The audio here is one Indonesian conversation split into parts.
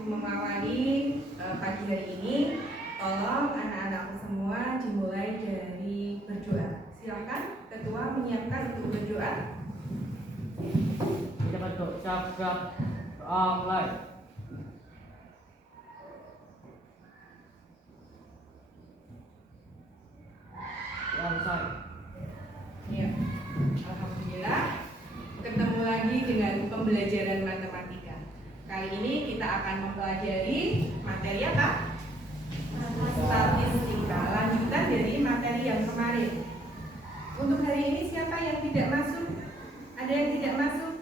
untuk mengawali pagi hari ini, tolong anak-anakku semua dimulai dari berdoa. Silakan ketua menyiapkan untuk berdoa. Kita berdoa online. Ya, alhamdulillah ketemu lagi dengan pembelajaran matematika. Kali ini kita akan mempelajari materi apa? Statistika, lanjutan dari materi yang kemarin. Untuk hari ini siapa yang tidak masuk? Ada yang tidak masuk?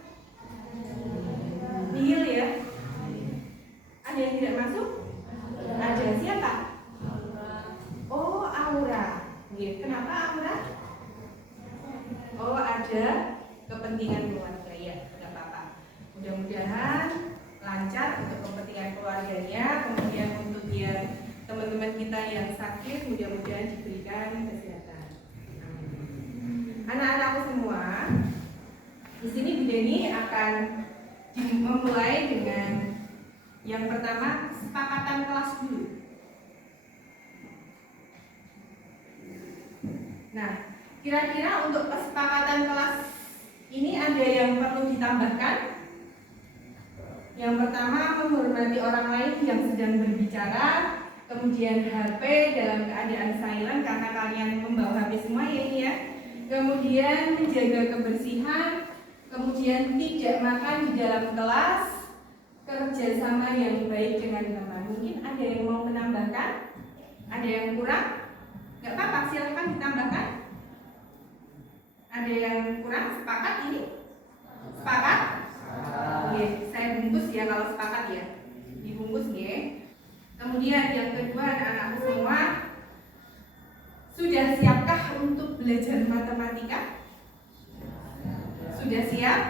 Nihil ya? Ada yang tidak masuk? Ada siapa? Oh, Aura. Kenapa Aura? Oh, ada kepentingan keluarga ya, tidak apa-apa. Mudah-mudahan lancar untuk kepentingan keluarganya, kemudian untuk yang teman-teman kita yang sakit, mudah-mudahan diberikan kesehatan. Anak-anakku semua, di sini Bu Deni akan memulai dengan yang pertama kesepakatan kelas dulu. Nah, kira-kira untuk kesepakatan kelas ini ada yang perlu ditambahkan? Yang pertama, menghormati orang lain yang sedang berbicara. Kemudian HP dalam keadaan silent karena kalian membawa HP semua ya ini ya. Kemudian menjaga kebersihan. Kemudian tidak makan di dalam kelas. Kerjasama yang baik dengan teman. Mungkin ada yang mau menambahkan? Ada yang kurang? Gak apa-apa, silahkan ditambahkan. Ada yang kurang? Sepakat ini? Sepakat? Oke, saya bungkus ya kalau sepakat ya. Dibungkus ya. Kemudian yang kedua, anak-anakku semua, sudah siapkah untuk belajar matematika? Sudah siap?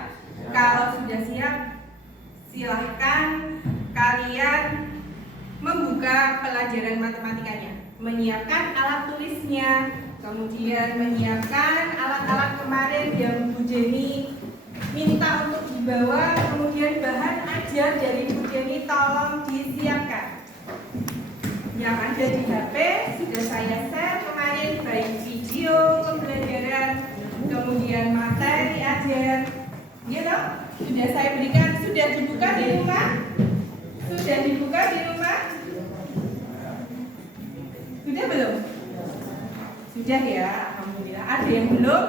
Kalau sudah siap, silahkan kalian membuka pelajaran matematikanya. Menyiapkan alat tulisnya, kemudian menyiapkan alat-alat kemarin yang Bu Jenny minta untuk dibawa, kemudian bahan ajar dari Bu Jenny tolong disiapkan. Yang ada di HP sudah saya share kemarin, baik video pembelajaran, kemudian materi ajar, gitu. Sudah saya berikan, sudah dibuka di rumah? Sudah dibuka di rumah? Sudah belum? Sudah ya, alhamdulillah. Ada yang belum?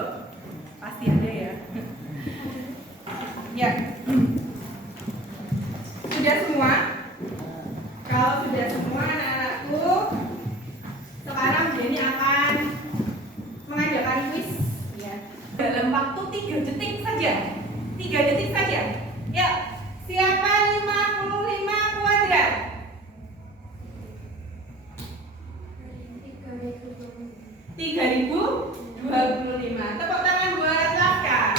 Pasti ada ya. Ya. Sudah semua? Kalau sudah semua anak-anakku, sekarang Jenny akan mengadakan quiz ya. Dalam waktu 3 detik saja. 3 detik saja. Ya. Siapa 55 kuadrat? 3025. Tepuk tangan buat Laska.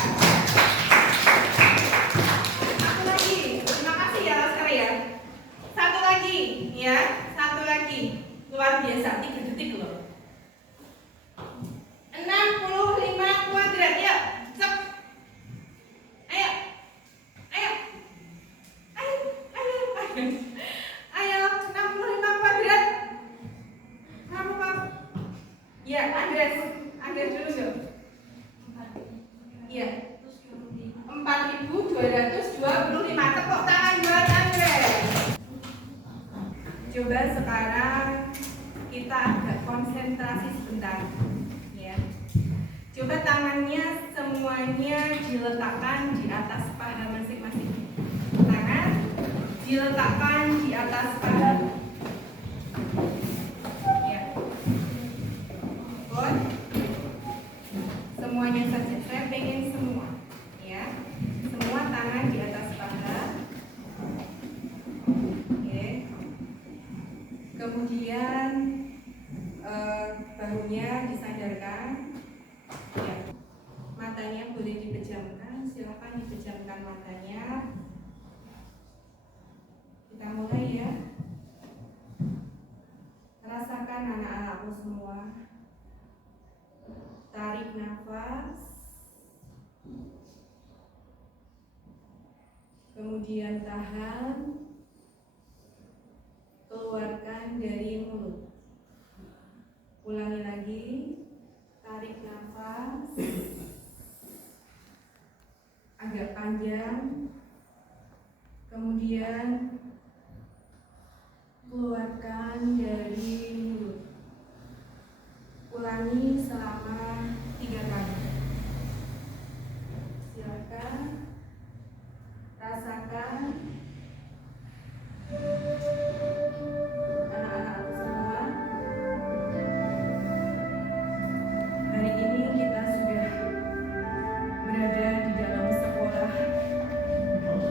Satu lagi. Terima kasih ya Laskar ya. Satu lagi ya. Satu lagi. Luar biasa 3 detik loh. 65 kuadrat ya. Cep. Ayo. Ayo. Ayo. Ayo. Ayo. Ayo 65 kuadrat. Kamu Pak. Ya, Andres dulu dong. Iya. 4.225. Tepuk tangan buat Andres. Coba sekarang kita agak konsentrasi sebentar. Ya. Coba tangannya semuanya diletakkan di atas paha masing-masing. Tangan diletakkan di atas paha. Semuanya saja, saya pengen semua ya, semua tangan di atas paha. Oke. Kemudian bahunya disandarkan ya. Matanya boleh dipejamkan, silakan dipejamkan matanya. Kita mulai ya. Rasakan anak-anakku semua. Tarik nafas, kemudian tahan, mengeluarkan dari mulut. Ulangi selama 3 kali. Silakan rasakan. Anak-anakku semua, hari ini kita sudah berada di dalam sekolah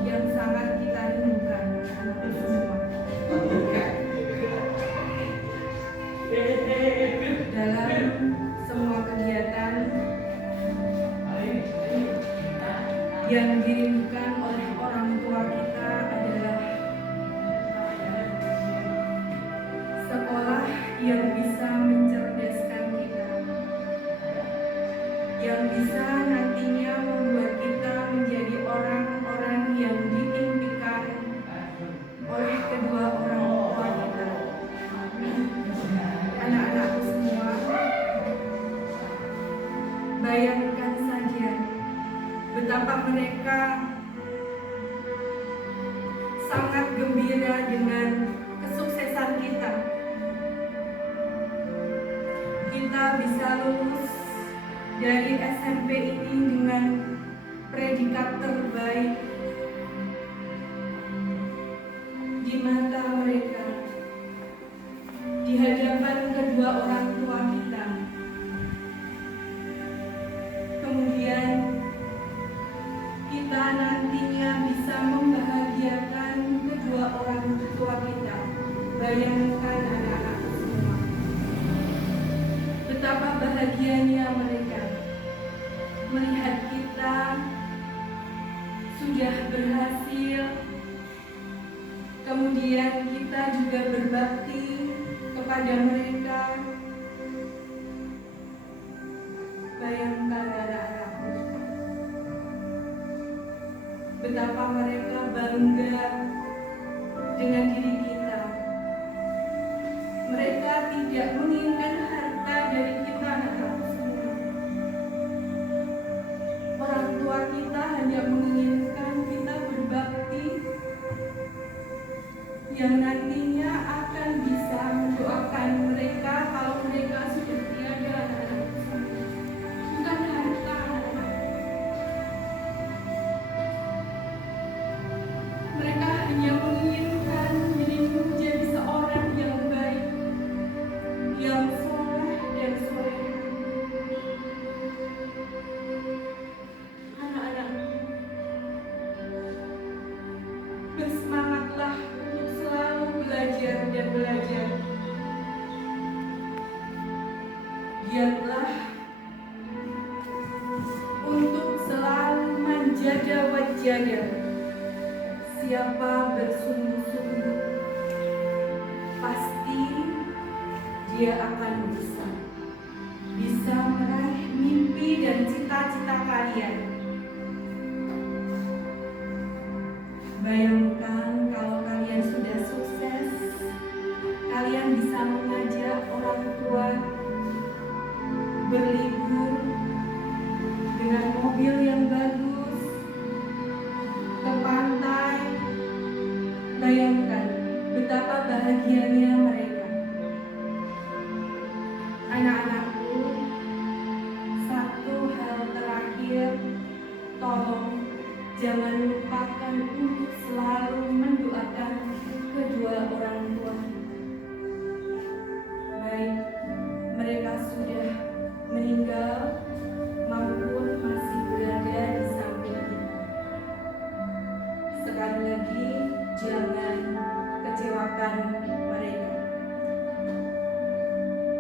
yang sangat kita rindukan, anak-anakku semua. Dalam semua kegiatan yang dirindukan oleh orang tua kita adalah sekolah yang bisa mencerdaskan kita, yang bisa nantinya membuat kita menjadi orang-orang yang diimpikan oleh kedua orang tua kita. Anak-anakku semua, bayangkan saja betapa mereka sangat gembira dengan kesuksesan kita. Kita bisa lulus dari SMP ini dengan predikat terbaik di mata mereka, di hadapan kedua orang tua kita. Kemudian kita nantinya bisa membahagiakan kedua orang tua kita. Bayangkan anak-anakku semua, betapa bahagianya mereka melihat kita sudah berhasil. Kemudian kita juga berbakti kepada mereka. Bayangkan anak-anakku, betapa mereka bangga dengan diri kita. Mereka tidak menginginkan harta dari kita, anak-anakku semua. Orang tua kita hanya menginginkan kita berbakti yang nantinya akan bisa mendoakan mereka kalau mereka sudah tiada, anak-anakku semua. Bukan harta, anak-anak. Mereka hanya menginginkan dirimu menjadi seorang yang baik, yang soleh dan soleh. Anak-anakku, bersemangatlah untuk selalu belajar dan belajar. Giatlah untuk selalu menjaga wajah. Siapa bersungguh-sungguh, pasti dia akan bisa meraih mimpi dan cita-cita kalian. Bayangkan kalau kalian sudah sukses, kalian bisa mengajak orang tua berlibur dengan mobil yang bagus ke pantai. Bayangkan betapa bahagianya mereka. Anak-anakku, satu hal terakhir, tolong jangan lupakan untuk selalu mendoakan kedua orang tua. Baik mereka sudah meninggal maupun masih berada di samping kita. Sekali lagi, jangan kecewakan mereka.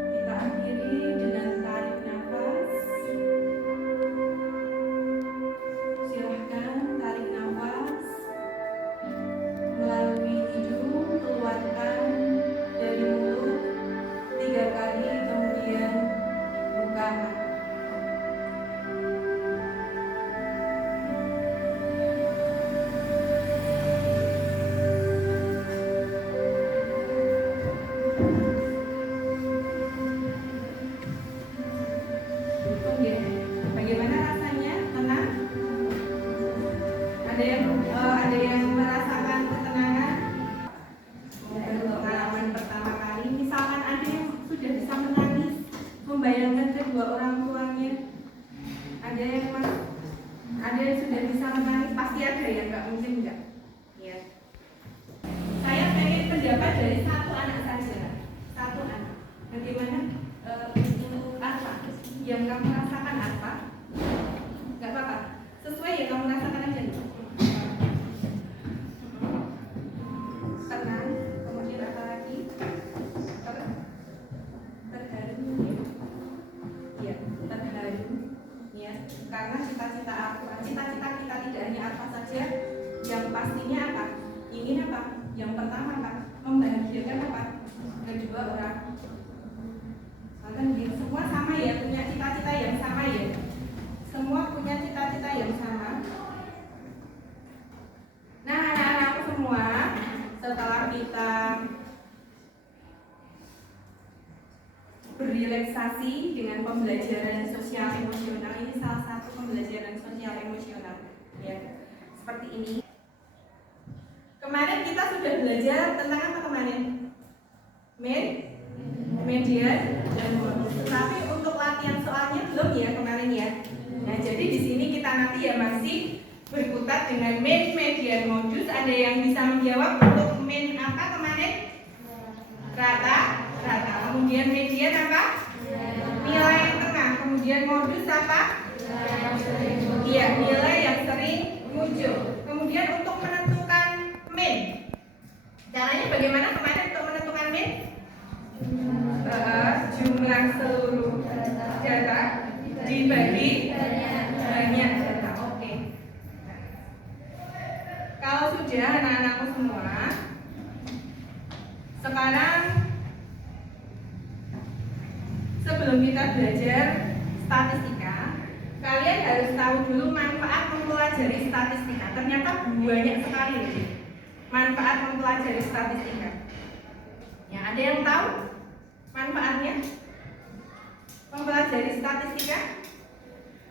Kita akhiri dengan tarik nafas. Silahkan tarik nafas melalui hidung, keluarkan dari mulut 3 kali, kemudian buka. membayangkan kedua orang tuanya? Ada yang sudah bisa menangis? Pasti ada ya, nggak mungkin enggak. Ya. Saya pengen pendapat dari satu anak saja, satu anak. Bagaimana untuk apa? Yang kamu rasakan apa? Nggak apa-apa. Sesuai yang kamu rasakan aja. Tenang. Kemudian apa lagi? Terharu. Ya, terharu. Ya, karena cita-cita kita tidak hanya apa saja, yang pastinya apa? Ingin apa? Yang pertama apa? Membahagiakan apa? Kedua orang. Maka semua sama ya, punya cita-cita yang sama ya. Semua punya cita-cita yang sama. Nah, anak-anakku semua, setelah kita berrelaksasi dengan pembelajaran sosial emosional, ini salah satu pembelajaran sosial emosional ya, seperti ini. Kemarin kita sudah belajar tentang apa kemarin? Media dan modus. Tapi untuk latihan soalnya belum ya kemarin ya. Nah, jadi di sini kita nanti ya masih berkutat dengan main, median, modus. Ada yang bisa menjawab untuk main apa kemarin? Rata. Kemudian median apa? Nilai yang tengah. Kemudian modus apa? Iya, nilai yang sering muncul. Kemudian untuk menentukan min, caranya bagaimana kemarin untuk menentukan min? Jumlah seluruh data dibagi banyak data. Oke. Kalau sudah anak-anakku semua, sekarang sebelum kita belajar statistika, kalian harus tahu dulu manfaat mempelajari statistika. Ternyata banyak sekali manfaat mempelajari statistika. Ya, ada yang tahu manfaatnya mempelajari statistika?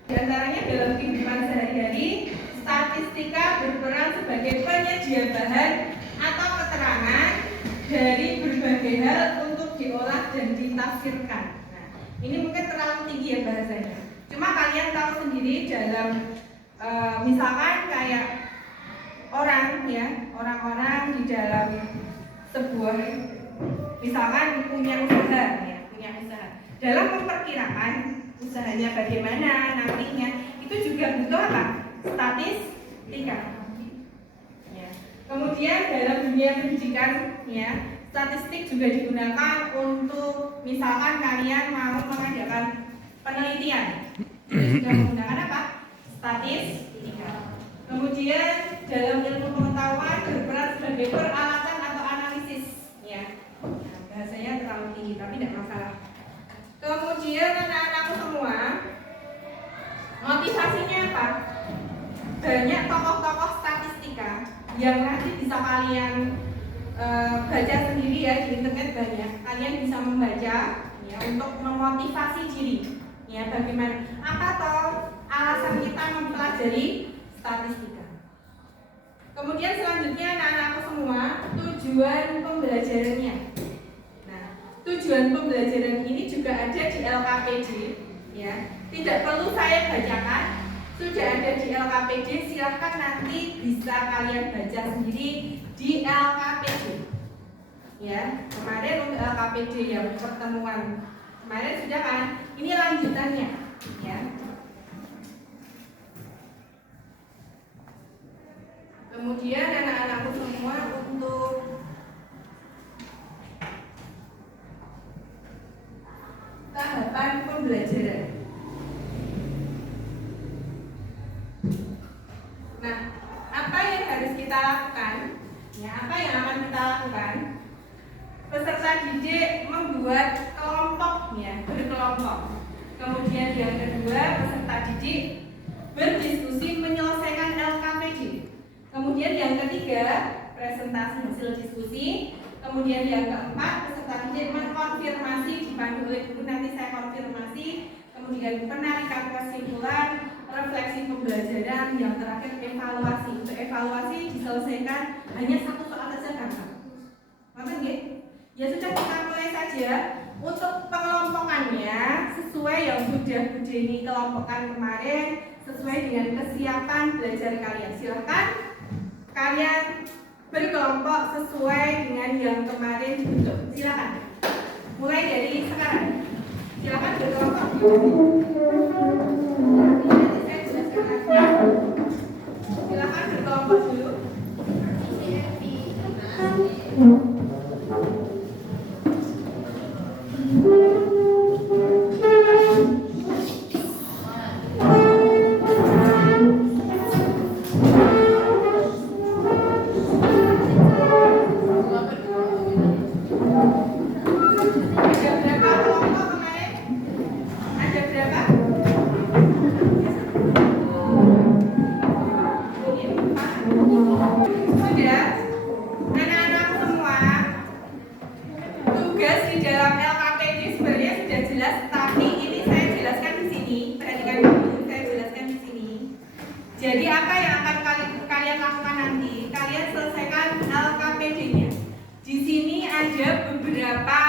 Di antaranya dalam kehidupan sehari-hari, statistika berperan sebagai penyedia bahan atau keterangan dari berbagai hal untuk diolah dan ditafsirkan. Nah, ini mungkin terlalu tinggi ya bahasanya. Cuma kalian tahu sendiri dalam misalkan kayak orang-orang di dalam sebuah misalkan punya usaha. Dalam memperkirakan usahanya bagaimana nantinya, itu juga butuh apa? Statistika. Ya. Kemudian dalam dunia pendidikan, ya, statistik juga digunakan untuk misalkan kalian mau mengadakan penelitian, juga menggunakan apa? Statistika. Kemudian dalam ilmu pengetahuan berperan sebagai peralatan atau analisis, ya. Nah, bahasanya terlalu tinggi tapi tidak masalah. Kemudian anak-anakku semua, motivasinya apa? Banyak tokoh-tokoh statistika yang nanti bisa kalian baca sendiri ya, di internet banyak. Kalian bisa membaca ya untuk memotivasi diri. Ya, bagaimana? Apa toh alasan kita mempelajari statistika? Kemudian selanjutnya anak-anakku semua, tujuan pembelajarannya. Nah, tujuan pembelajaran ini juga ada di LKPD, ya. Tidak perlu saya bacakan, sudah ada di LKPD. Silahkan nanti bisa kalian baca sendiri di LKPD. Ya, kemarin untuk LKPD yang pertemuan kemarin sudah kan? Ini lanjutannya, ya. Kemudian anak-anakku semua untuk tahapan pembelajaran. Nah, apa yang harus kita lakukan? Ya, apa yang akan kita lakukan? Peserta didik membuat kelompok, ya, berkelompok. Kemudian yang kedua, peserta didik berdiskusi menyelesaikan LKPD. Kemudian yang ketiga, presentasi hasil diskusi. Kemudian yang keempat, peserta didik mengkonfirmasi, dipandu oleh guru, nanti saya konfirmasi. Kemudian penarikan kesimpulan, refleksi pembelajaran, yang terakhir evaluasi. Untuk evaluasi diselesaikan hanya satu soal saja kan? Maksudnya, ya sudah kita mulai saja. Untuk pengelompokannya sesuai yang sudah Bu Jenny kelompokkan kemarin, sesuai dengan kesiapan belajar kalian. Silahkan kalian berkelompok sesuai dengan yang kemarin dibentuk. Silahkan. Mulai dari sekarang. Silahkan berkelompok. Nanti saya jelaskan lagi. Silahkan berkelompok dulu. Ada berapa kelompok kemarin? Ada berapa? Sudah? Anak-anak semua, tugas di dalam LKPD sebenarnya sudah jelas, tapi ini saya jelaskan di sini. Perhatikan dulu, saya jelaskan di sini. Jadi apa yang akan kalian lakukan nanti? Kalian selesaikan LKPD-nya. Di sini ada beberapa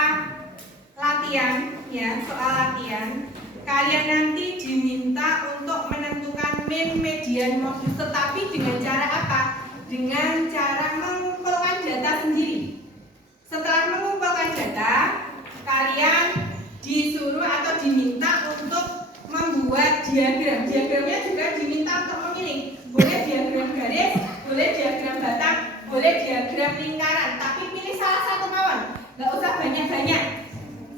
latihan, ya, soal latihan. Kalian nanti diminta untuk menentukan min, median, modus, tetapi dengan cara apa? Dengan cara mengumpulkan data sendiri. Setelah mengumpulkan data, kalian disuruh atau diminta untuk membuat diagram. Diagramnya juga diminta untuk memilih. Boleh diagram garis, boleh diagram batang, boleh diagram lingkaran. Tapi pilih salah satu mawon. Nggak usah banyak-banyak.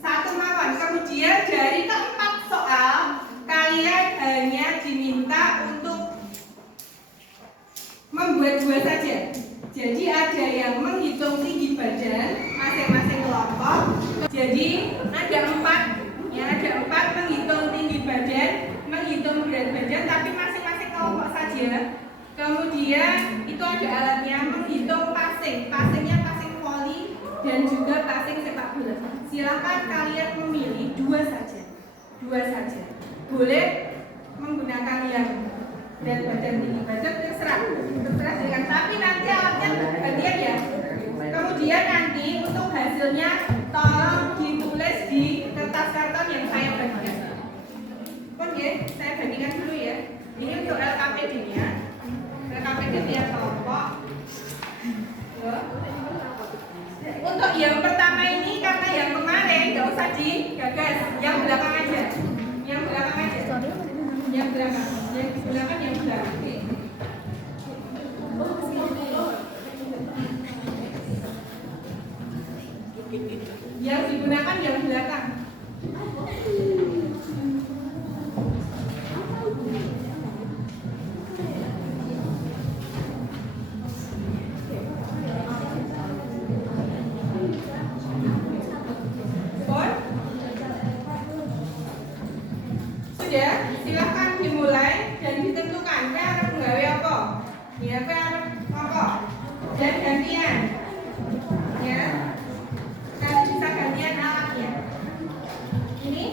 Satu mawon. Kemudian dari keempat soal, kalian hanya diminta untuk membuat dua saja. Jadi ada yang menghitung tinggi badan masing-masing kelompok. Jadi ada empat, ya ada empat menghitung tinggi badan, menghitung berat badan, tapi masing-masing kelompok saja. Kemudian itu ada alatnya menghitung passing, passingnya passing volley dan juga passing sepak bola. Silakan kalian memilih dua saja, Boleh menggunakan yang berat badan tinggi badan terserah dengan, tapi nanti alatnya gantian ya. Kemudian nanti untuk hasilnya tolong ditulis di kertas karton yang saya bagikan. Oke, saya bagikan dulu ya. Ini untuk LKPD-nya. LKPD tiap kelompok. Untuk yang pertama ini karena yang kemarin nggak usah digagas, yang belakang aja. Yang belakang aja. Yang belakang. Yang di belakang yang belakang. Oke. Yang digunakan yang belakang. Sudah, silakan dimulai dan ditentukan kowe arep nggawe apa. Ya, kowe arep apa? Dan gantian. Ya. Kalian bisa gantian alatnya. Ini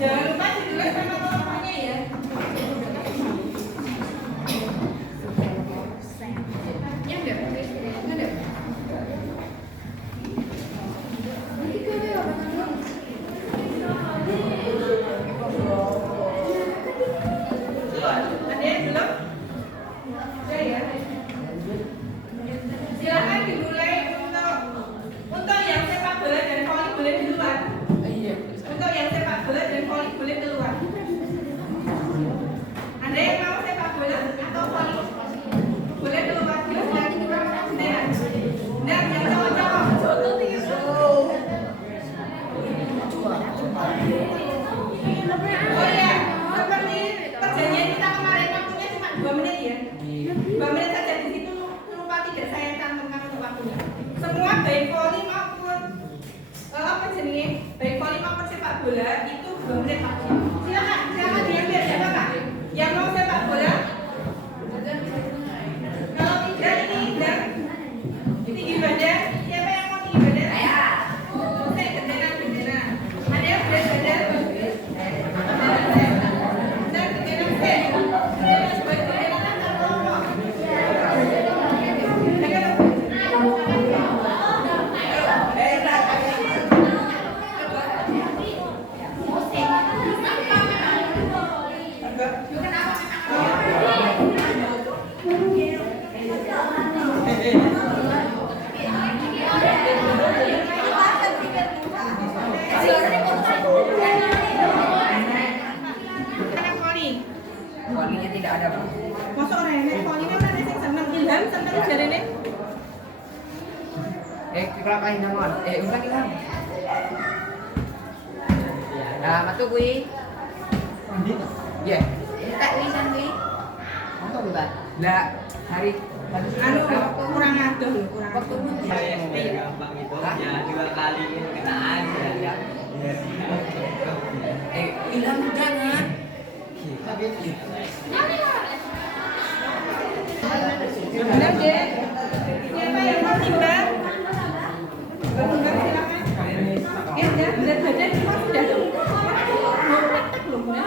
jangan lupa ditulis nama kelompoknya ya. Anak poli. Polinya tidak ada, Bu. Masa orang yang poli kan ada yang seneng Ilham seneng jarene. Kelakain naon? Ulang Ilham. Nah, matu kuwi. Ya, tak lisan kuwi. Apa bukan? Lah, hari Anu kurang aduh lho, kurang. waktu Gampang itu ya 2 kali kenaan ya. Ilham jangan. Ilham deh. Siapa yang mau timbang? Timbang silakan. Ya udah, berat badan semua sudah dong. Praktek belum ya?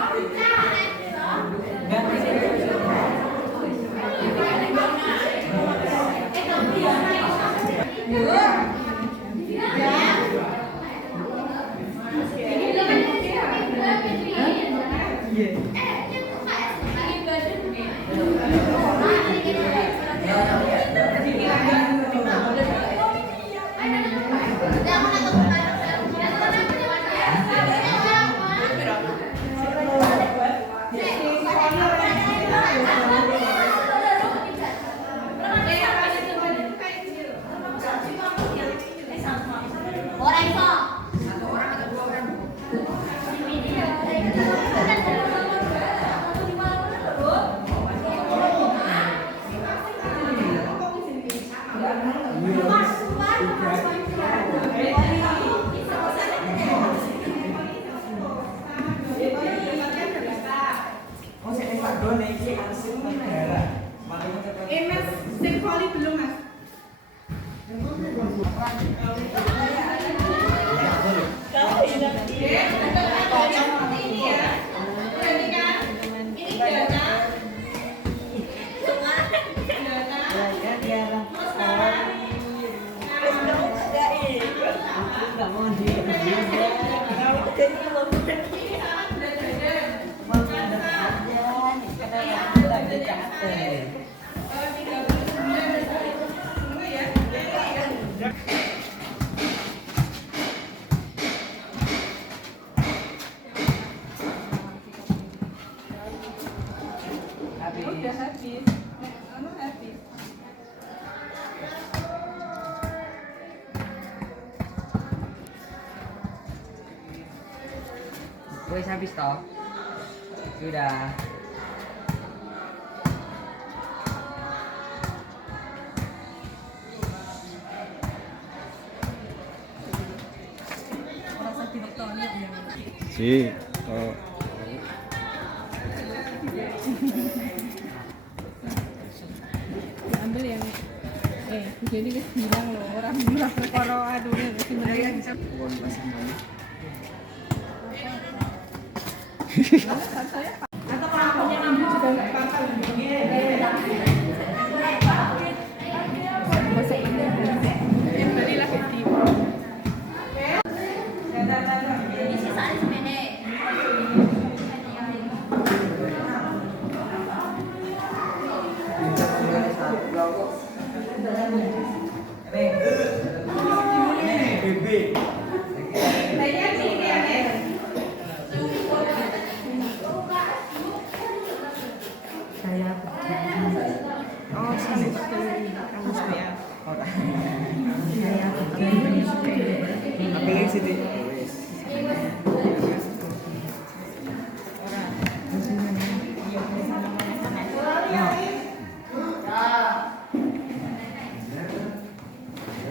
Mas, sing poli belum mas? Udah habis. Habis. Wes habis toh? Sudah. Sí. Oh. Ambil yang jadi wis bilang loh orang bilang perkara aduh sebenarnya bisa atau kalau punya ambil juga nggak apa-apa bahasa Indonesia yang berilah di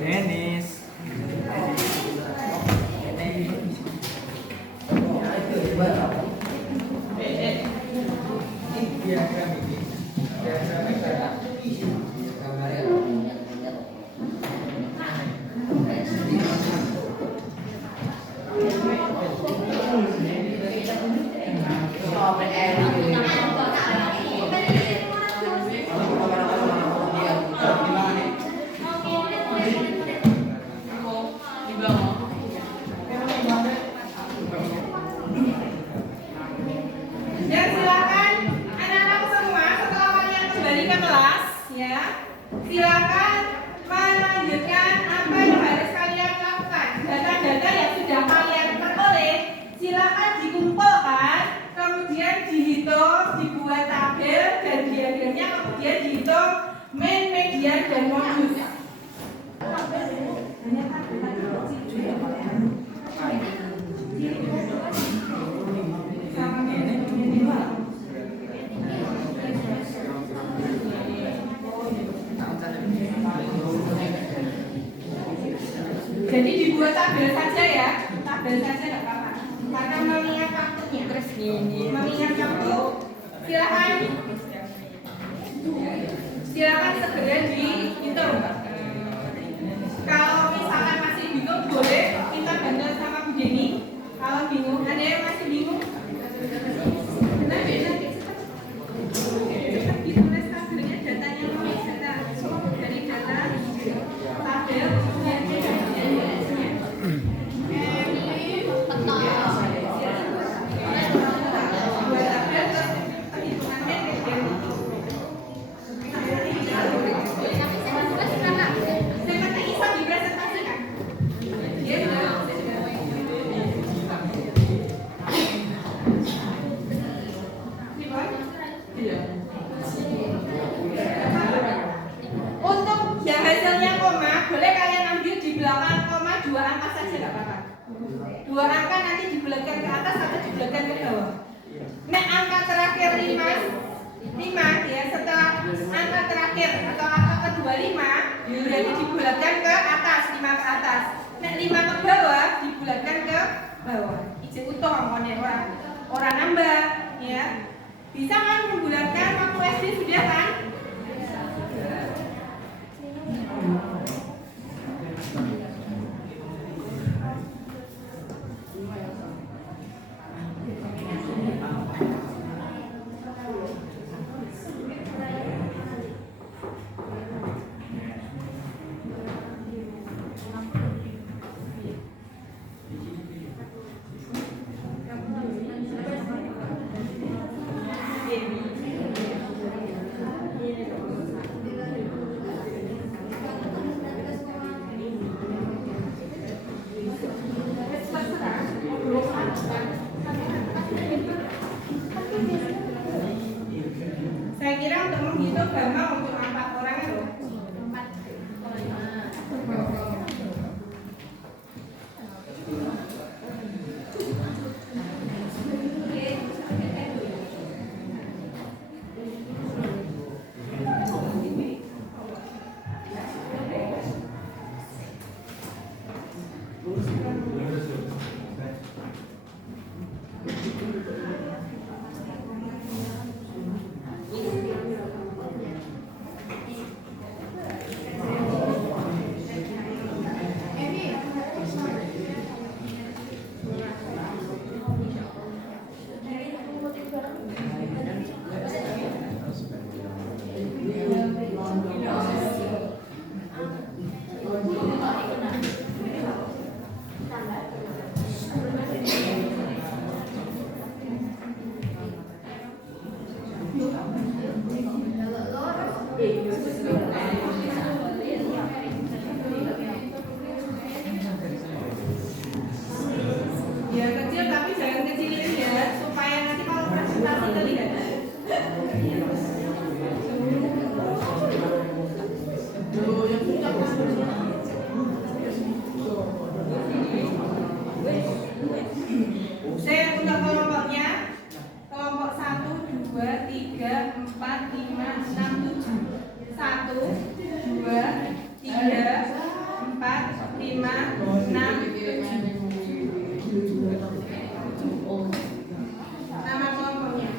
Dennis. Dan silakan anak-anak semua setelah kalian kembali ke kelas ya. Silakan melanjutkan apa yang harus kalian lakukan. Data-data yang sudah kalian peroleh silakan dikumpulkan, kemudian dihitung, dibuat tabel dan diagamnya, kemudian dihitung main, median, dan modus. Jadi dibuat tabel saja ya, tabel saja nggak apa-apa. Karena mengingat waktunya, mengingat waktu, silakan segera dihitung. Kalau misalkan masih bingung, boleh minta bantuan sama Bu Jenny. Kalau bingung, ada yang masih bingung? Benar beda. Cepat ditulis tabelnya, datanya mau data dari data tabel kemudian untuk yang hasilnya koma, boleh kalian ambil di belakang koma 2 angka saja nggak apa-apa. 2 angka nanti dibulatkan ke atas atau dibulatkan ke bawah. Nah, angka terakhir 5 ya, setelah angka terakhir atau angka kedua 5 berarti dibulatkan ke atas, 5 ke atas. Nah, 5 ke bawah dibulatkan ke bawah. Ijek utuh angkanya orang nambah ya. Bisa kan membulatkan waktu SD sudah kan? Saya kira untuk menghitung gampang untuk 4 orang itu. Ya kecil tapi jangan kecilin ya, supaya nanti kalau presentasi kelihatan. Saya untuk kelompoknya, kelompok 1, 2, 3, 4, 5, 6, 7. 1, 2, 3, 4, 5, 6, 7. Nama kelompoknya.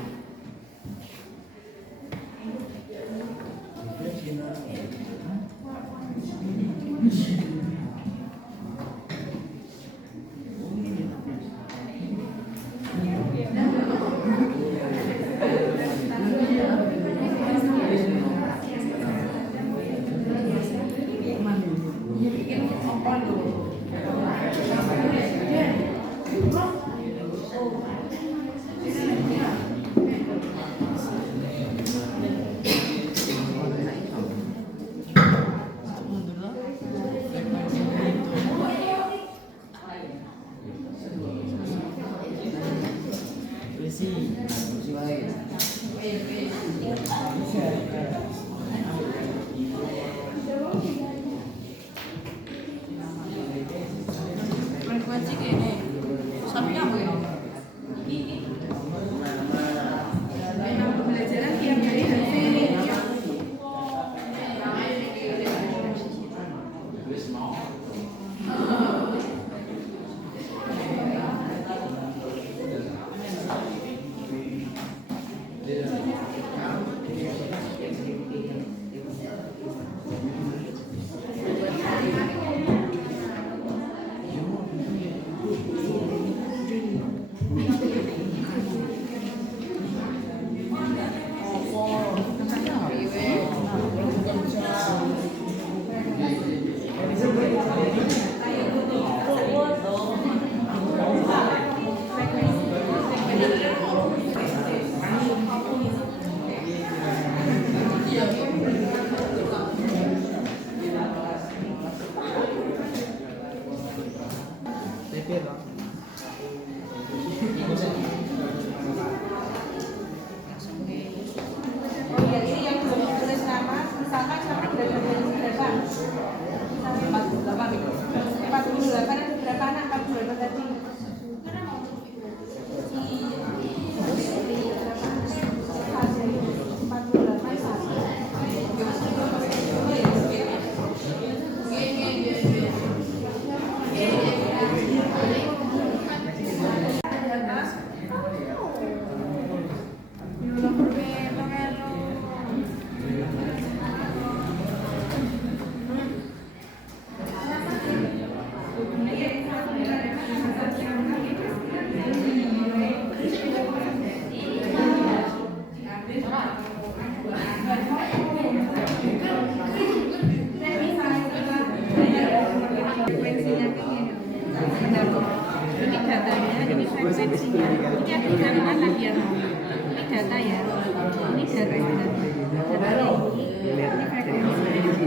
ini frekuensinya. Ini ada jaringan lagi ya. Ini data ya. Ini data. Datanya ini frekuensi.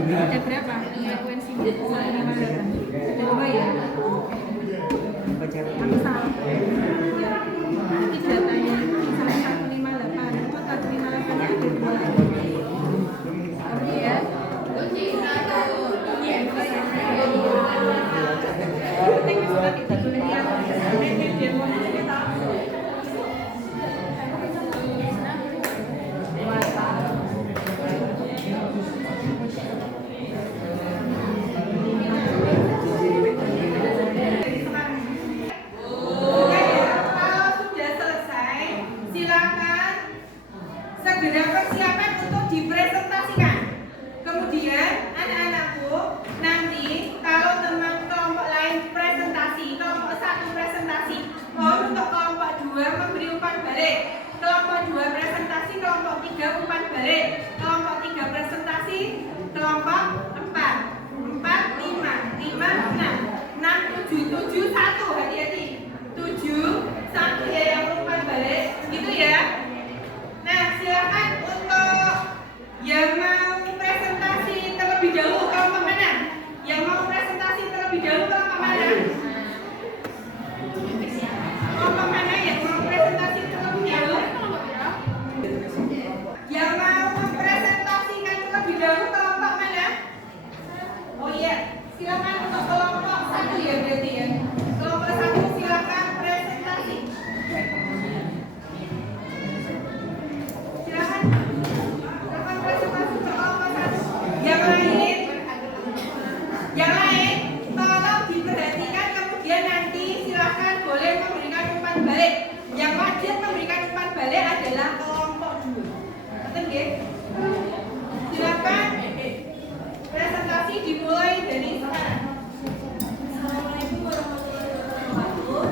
Ada berapa frekuensinya? 158. Ada 2 ya. Aku salah. Ya. Ini datanya 158. Total 158 nya ada 2. Kemudian segera persiapan untuk dipresentasikan. Kemudian anak-anakku, nanti kalau teman kelompok lain presentasi, kelompok 1 presentasi, mohon untuk kelompok 2 memberi umpan balik. Kelompok 2 presentasi, kelompok 3 umpan balik. Kelompok 3 presentasi, kelompok 4. 4, 5, 5, 6. 6, 7, 7, 1, hati-hati. 7, 1 ya yang umpan balik, gitu ya. Nah, silakan untuk yang mau presentasi terlebih dahulu kelompok mana? Yang mau presentasi terlebih dahulu kelompok mana? Kelompok mana yang mau presentasi terlebih dahulu? Yang mau mempresentasikan terlebih dahulu kelompok mana? Oh iya, silakan untuk kelompok 1 ya berarti ya. Kelompok 1 silakan presentasi. Silakan. Silakan presentasi untuk kelompok 1. Yang lain, tolong diperhatikan kemudian nanti silakan boleh memberikan umpan balik. Yang wajib memberikan umpan balik adalah kelompok 2. Betul nggih? Silakan presentasi dimulai dari sekarang. Assalamualaikum warahmatullahi wabarakatuh.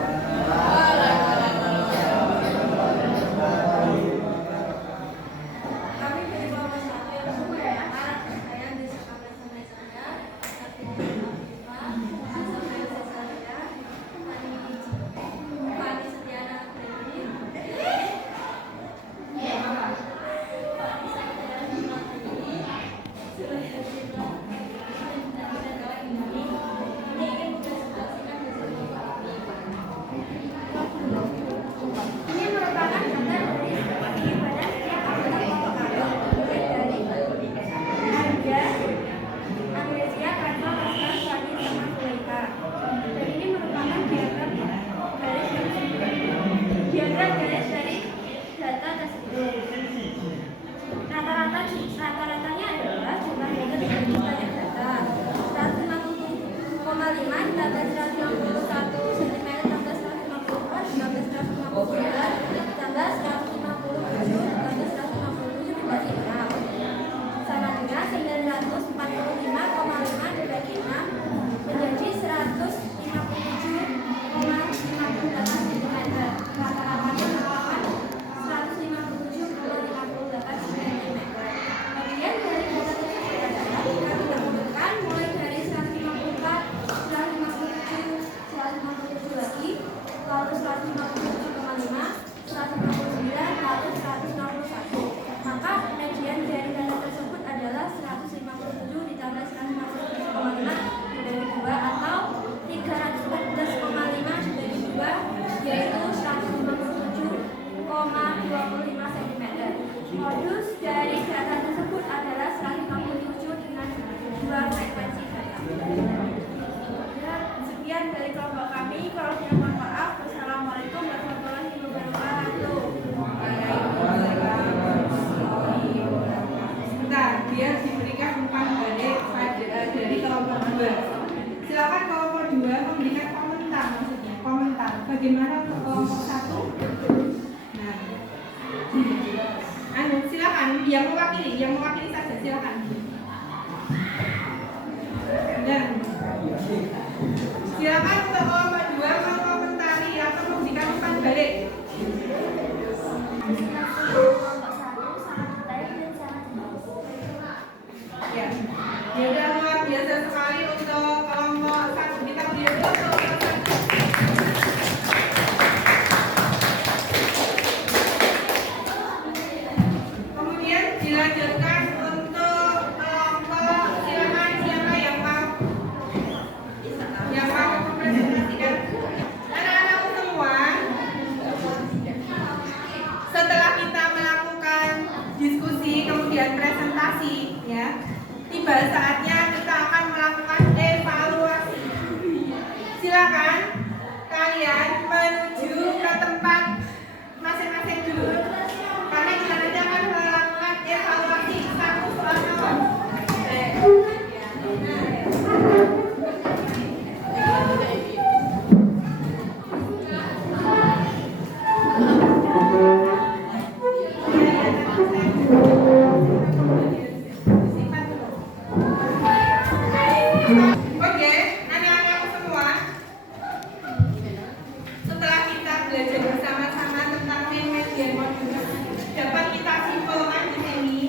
Kami dari kelompok 1 yang bersemangat, saya disampaikan sampai saya, Fani Setiana ini merupakan daftar dari ibadah yang anggota kelompok kami, mulai dari Anja, Anglesia, Kanva, Pascal, Shani, sama Zulaika. Dan ini merupakan diagram garis dari data tersebut. Rata-ratanya adalah jumlah data dibagi banyak data. 157,5 ditambah 151 cm tambah 154 ditambah 159 tambah 157 ditambah 157 dibagi 6 sama dengan 945,5 dibagi 6 menjadi 157,58 cm. Rata-ratanya merupakan 157,58 cm. Bagian dari data tersebut adalah kami gabungkan mulai dari 154, 157, 157 lagi, lalu 157,5, 159, lalu 161. Maka median dari data tersebut adalah 157 ditambah 157,5 dibagi 2 atau 314,5 dibagi 2 yaitu 157,25 cm. Modus dari data tersebut adalah 157 dengan 2 frekuensi data. Sekian dari kelompok kami. Kalau tidak mohon maaf. Wassalamualaikum warahmatullahi wabarakatuh. Sebentar, dia diberikan umpan balik dari kelompok 2. Silakan kelompok 2 memberikan komentar, maksudnya komentar. Bagaimana untuk kelompok 1? Nah, silakan yang mewakili saja silakan. Dan silakan untuk kelompok 2 mengomentari atau memberikan umpan balik. Ya, udah luar biasa sekali untuk kelompok 1. Kita beri dulu untuk kelompok 1. tiba saatnya kita akan melakukan evaluasi. Silakan kalian menuju ke tempat masing-masing dulu, karena kita nanti akan melakukan evaluasi satu soal awal. Oke, anak-anakku semua, setelah kita belajar bersama-sama tentang min dan modulus, dapat kita simpulkan di sini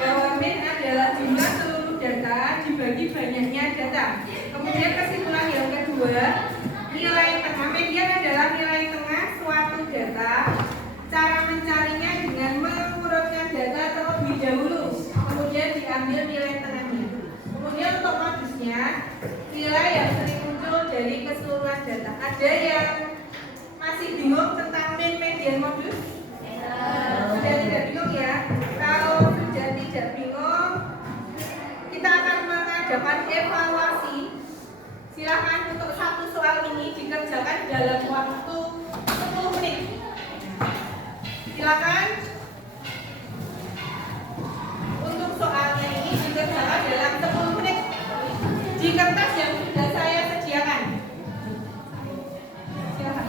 bahwa min adalah jumlah seluruh data dibagi banyaknya data. Kemudian kesimpulan yang kedua, nilai tengah. Median adalah nilai tengah suatu data. Cara mencarinya dengan mengurutkan data terlebih dahulu, kemudian diambil nilai tengahnya. Kemudian untuk modusnya, nilai yang sering muncul dari keseluruhan data. Ada yang masih bingung tentang min, median, modus? Sudah tidak bingung ya? Kalau sudah tidak bingung, kita akan mengadakan evaluasi. Silakan untuk satu soal ini dikerjakan dalam waktu 10 menit. Silakan untuk soalnya ini dikerjakan dalam 10 menit di kertas yang sudah saya sediakan. Silakan.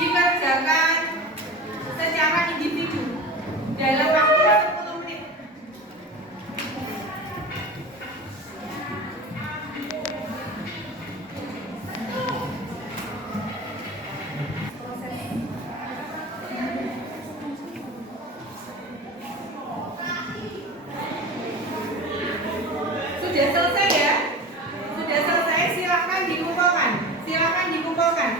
Dikerjakan secara individu dalam waktu 10 menit. Sudah selesai ya? Sudah selesai, silakan dikumpulkan. Silakan dikumpulkan.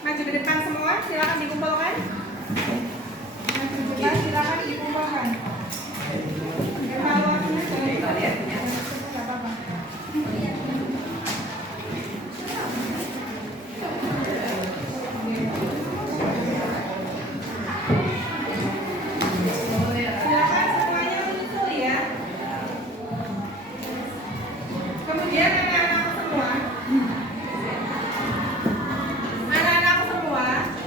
Maju ke depan semua, silakan dikumpulkan. Maju ke depan, silakan dikumpulkan. Evaluasinya jangan lihat. Enggak apa-apa. Silakan semuanya menyusul ya. Kemudian anak-anak semua,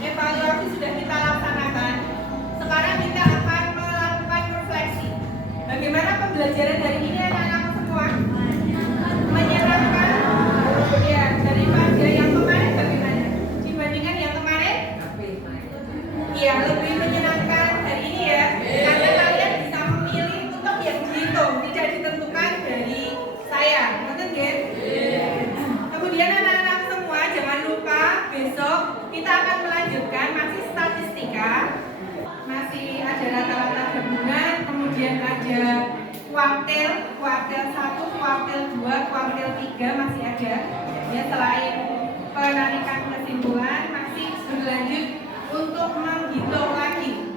evaluasi sudah kita laksanakan. Sekarang kita akan melakukan refleksi. Bagaimana pembelajaran hari ini anak-anak semua? Menyenangkan? Ya, daripada yang kemarin bagaimana? Dibandingkan yang kemarin? Iya, lebih menyenangkan hari ini ya. Karena kalian bisa memilih untuk yang dihitung, tidak ditentukan dari saya. Betul kan? Kemudian anak-anak semua jangan lupa besok kita akan melanjutkan masih statistika, masih ada rata-rata gabungan, kemudian ada kuartil 1, kuartil 2, kuartil 3 masih ada. Ya, selain penarikan kesimpulan masih berlanjut untuk menghitung lagi